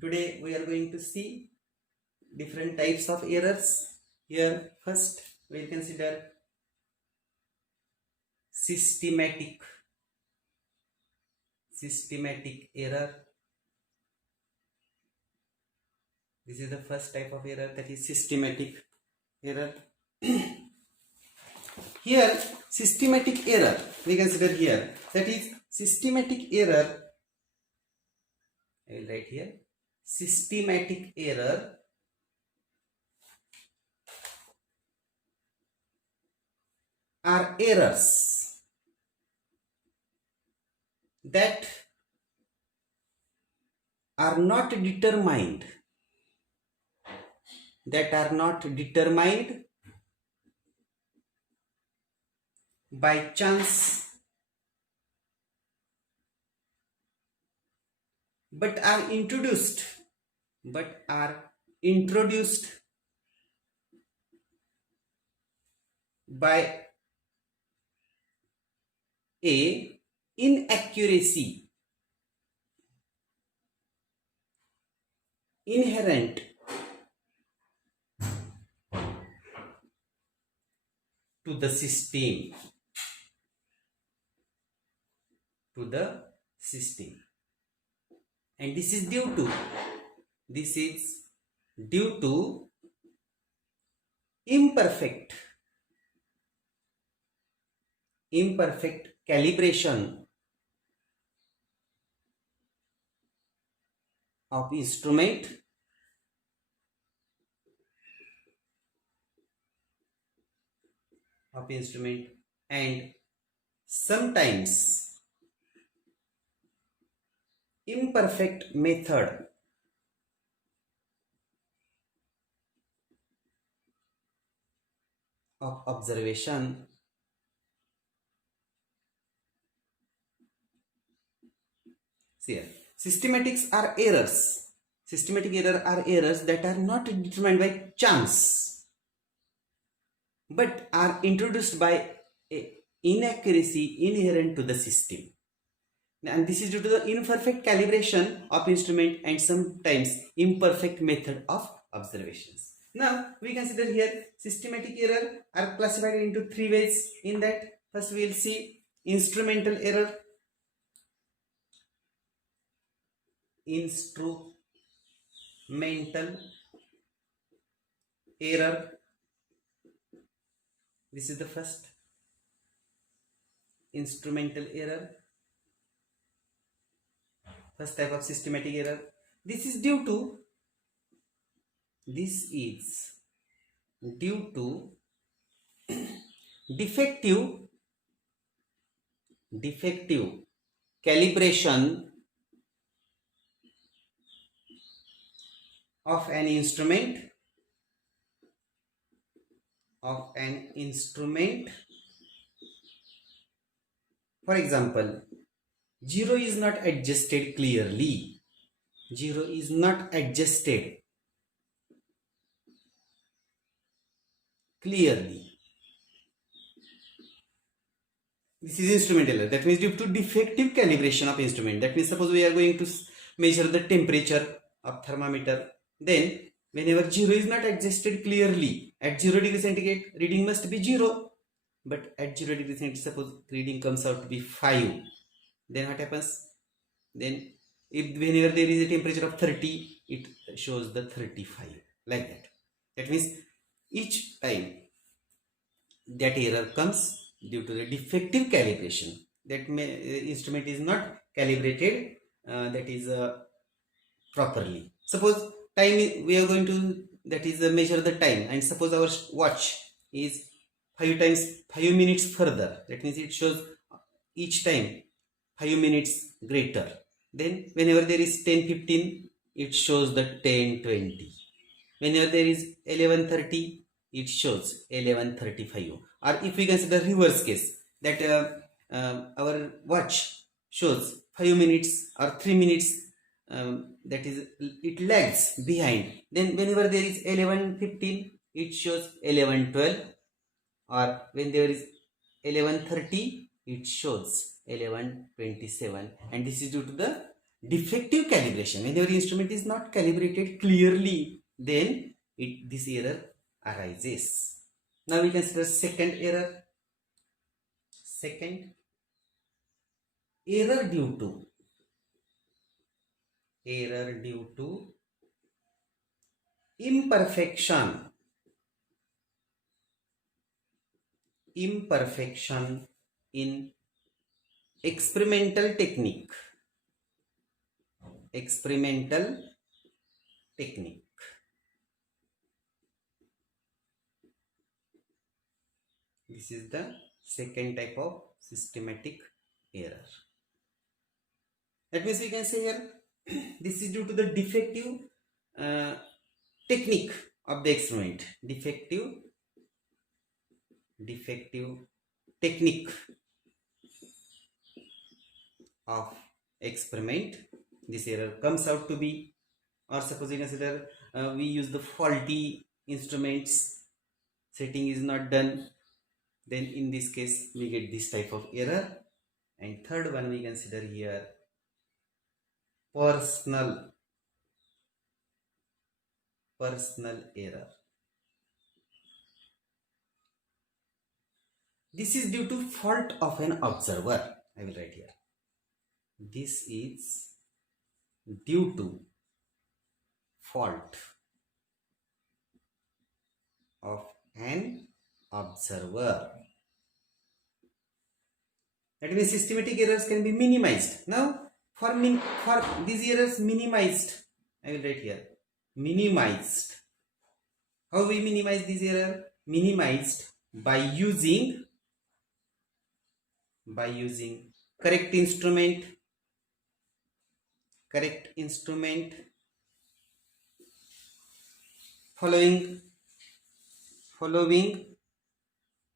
Today we are going to see different types of errors. Here first we will consider systematic error. This is the first type of error, that is systematic error. Here systematic error we consider here, that is systematic error. I will write here systematic error are errors that are not determined by chance, but are introduced by a inaccuracy inherent to the system, and this is due to imperfect calibration of instrument and sometimes imperfect method of observation. See here, systematic error are errors that are not determined by chance, but are introduced by a inaccuracy inherent to the system, and this is due to the imperfect calibration of instrument and sometimes imperfect method of observations. Now we consider here systematic error are classified into three ways. In that, first we will see instrumental error. This is the first instrumental error, first type of systematic error. This is due to defective calibration of an instrument For example, zero is not adjusted clearly. This is instrumental error. That means due to defective calibration of instrument. That means suppose we are going to measure the temperature of thermometer. Then whenever zero is not adjusted clearly, at 0 degree centigrade reading must be 0. But at 0 degree centigrade, suppose reading comes out to be 5. Then what happens? Then whenever there is a temperature of 30, it shows the 35, like that. That means each time that error comes due to the defective calibration, that instrument is not calibrated properly. Suppose time we are going to measure the time, and suppose our watch is 5 minutes further. That means it shows each time 5 minutes greater. Then whenever there is 10:15, it shows the 10:20. Whenever there is 11:30, it shows 11:35. Or if we consider reverse case, that our watch shows 5 minutes or 3 minutes, that is, it lags behind. Then whenever there is 11:15, it shows 11:12. Or when there is 11:30, it shows 11:27, and this is due to the defective calibration. When your instrument is not calibrated clearly, then this error arises. Now we consider second error. Second, error due to imperfection in experimental technique. This is the second type of systematic error. That means we can say here this is due to the defective technique of the experiment. Defective technique of experiment. This error comes out to be, or suppose you consider we use the faulty instruments, setting is not done, then in this case we get this type of error. And third one we consider here personal error. This is due to fault of an observer. I will write here. This is due to fault of an observer. That means systematic errors can be minimized. Now for these errors minimized, I will write here minimized. How we minimize this error? Minimized by using correct instrument, following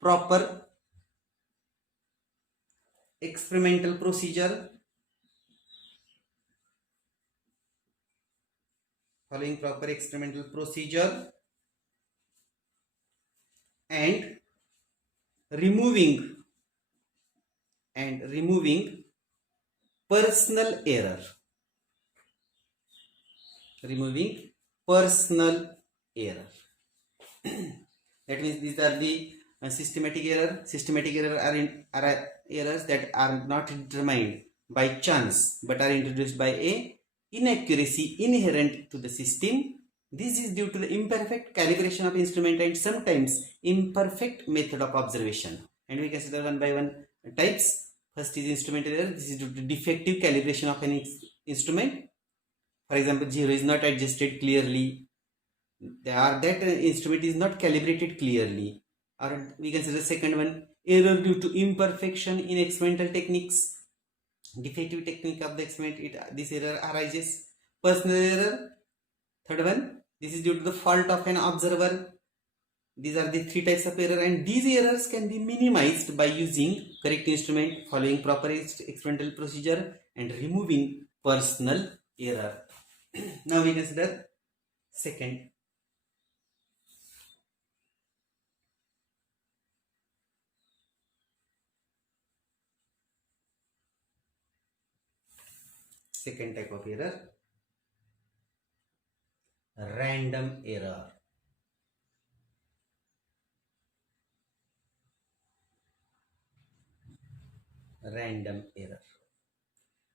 proper experimental procedure, and removing personal error. That means these are the systematic error. Systematic error are errors that are not determined by chance but are introduced by a inaccuracy inherent to the system. This is due to the imperfect calibration of instrument and sometimes imperfect method of observation. And we consider one by one types. First is instrument error. This is due to defective calibration of an instrument. For example, zero is not adjusted clearly, that instrument is not calibrated clearly. Or we consider second one, error due to imperfection in experimental techniques, defective technique of the experiment, this error arises. Personal error, third one, this is due to the fault of an observer. These are the three types of error, and these errors can be minimized by using correct instrument, following proper experimental procedure, and removing personal error. Now we consider second type of error, random error.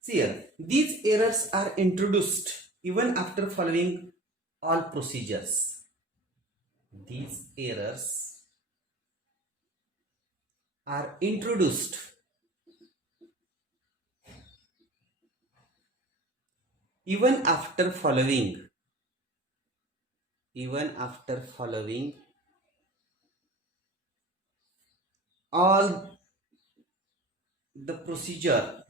See here, these errors are introduced even after following all procedures. These errors are introduced even after following all the procedure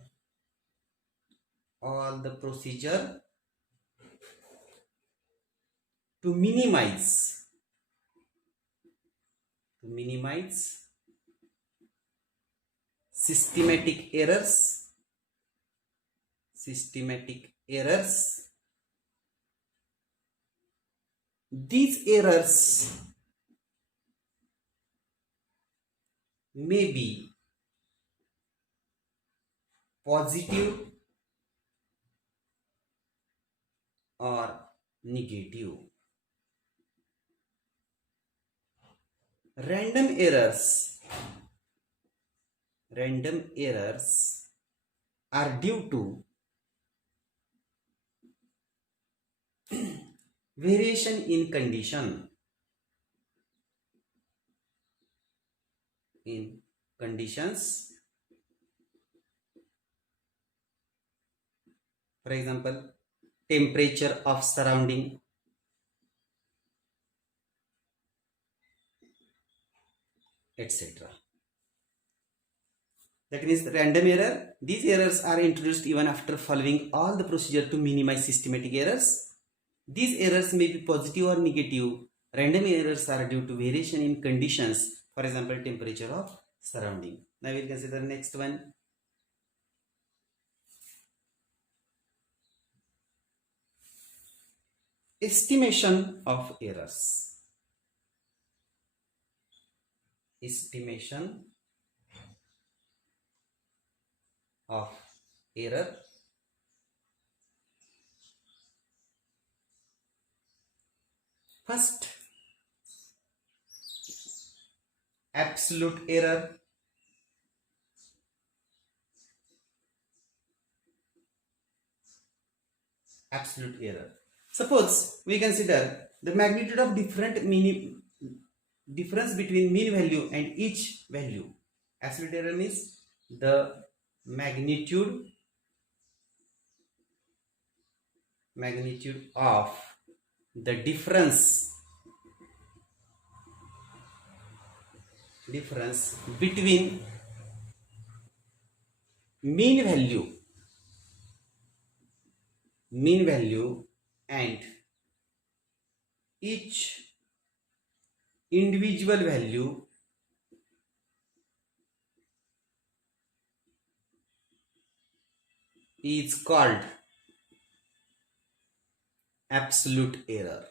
to minimize systematic errors. These errors may be positive or negative. Random errors are due to variation in conditions. For example, temperature of surrounding, etc. That means random error. These errors are introduced even after following all the procedure to minimize systematic errors. These errors may be positive or negative. Random errors are due to variation in conditions. For example, temperature of surrounding. Now we'll consider next one. Estimation of errors. Estimation of error. First, absolute error. Absolute error. Suppose we consider the magnitude of difference between mean value and each value. Absolute error means the magnitude of the difference between mean value and each individual value is called absolute error.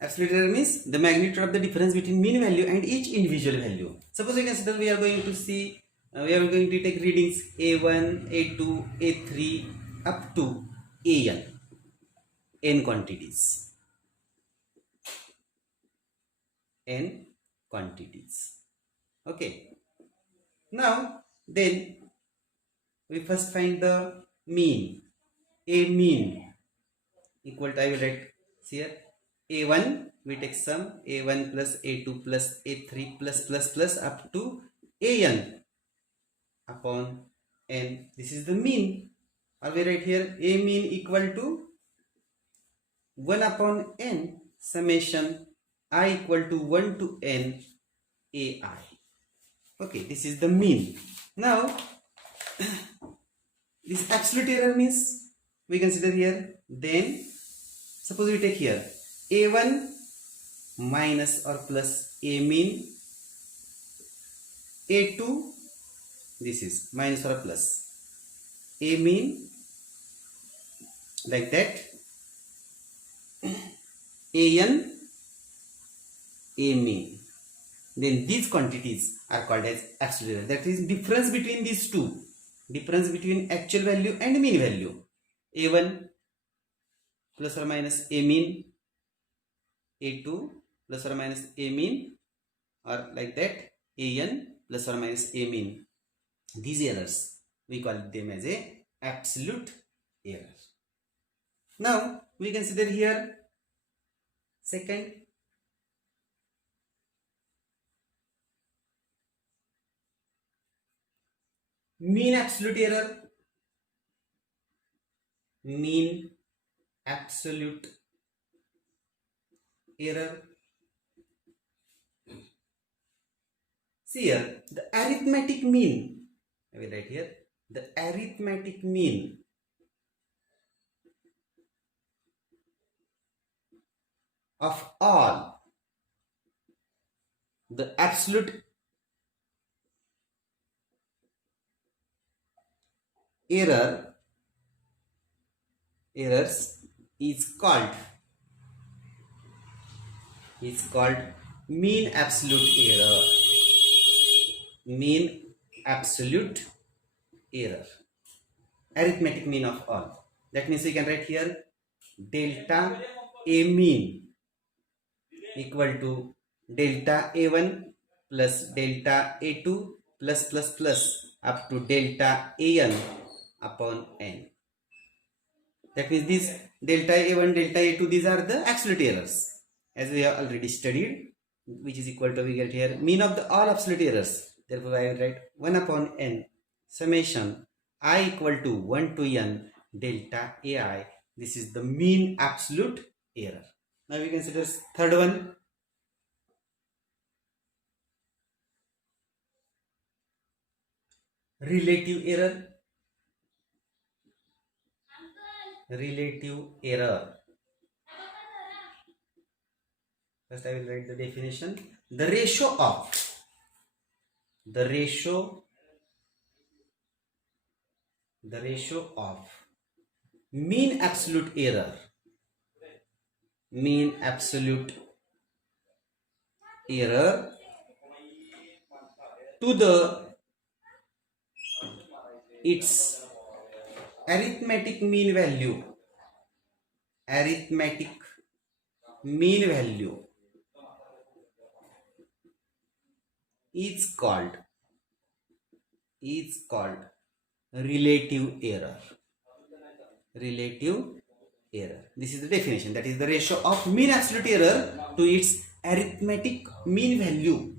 Absolute error means the magnitude of the difference between mean value and each individual value. Suppose we consider we are going to take readings A1, A2, A3 up to n quantities. Okay. Now then we first find the mean. A mean equal to, I will write here, A1 we take sum A1 plus A2 plus A3 plus up to An upon n. This is the mean. Or we write here A mean equal to 1 upon n summation I equal to 1 to n Ai. Okay, this is the mean. Now this absolute error means we consider here, then suppose we take here A1 minus or plus A mean, A2, this is minus or plus A mean, like that, An, A mean. Then these quantities are called as absolute error. That is difference between these two. Difference between actual value and mean value. A1 plus or minus A mean, A2 plus or minus A mean, or like that, An plus or minus A mean. These errors, we call them as a absolute error. Now we consider here second, mean absolute error. Mean absolute error. See here, the arithmetic mean, I will write here, the arithmetic mean of all the absolute errors is called mean absolute error. Mean absolute error. arithmetic mean of all. That means we can write here delta A mean equal to delta A1 plus delta A2 plus up to delta AN upon n. That means these delta A1, delta A2, these are the absolute errors, as we have already studied, which is equal to, we get here mean of the all absolute errors. Therefore, I will write 1 upon n summation I equal to 1 to n delta AI. This is the mean absolute error. Now we consider third one. Relative error. Relative error. First I will write the definition. The ratio of mean absolute error to the its arithmetic mean value is called relative error. This is the definition. That is the ratio of mean absolute error to its arithmetic mean value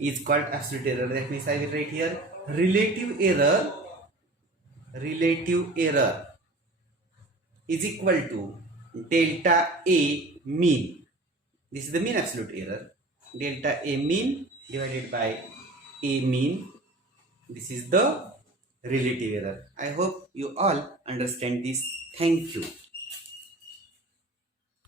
is called absolute error. That means I will write here relative error is equal to delta A mean. This is the mean absolute error. Delta A mean divided by A mean. This is the relative error. I hope you all understand this. Thank you.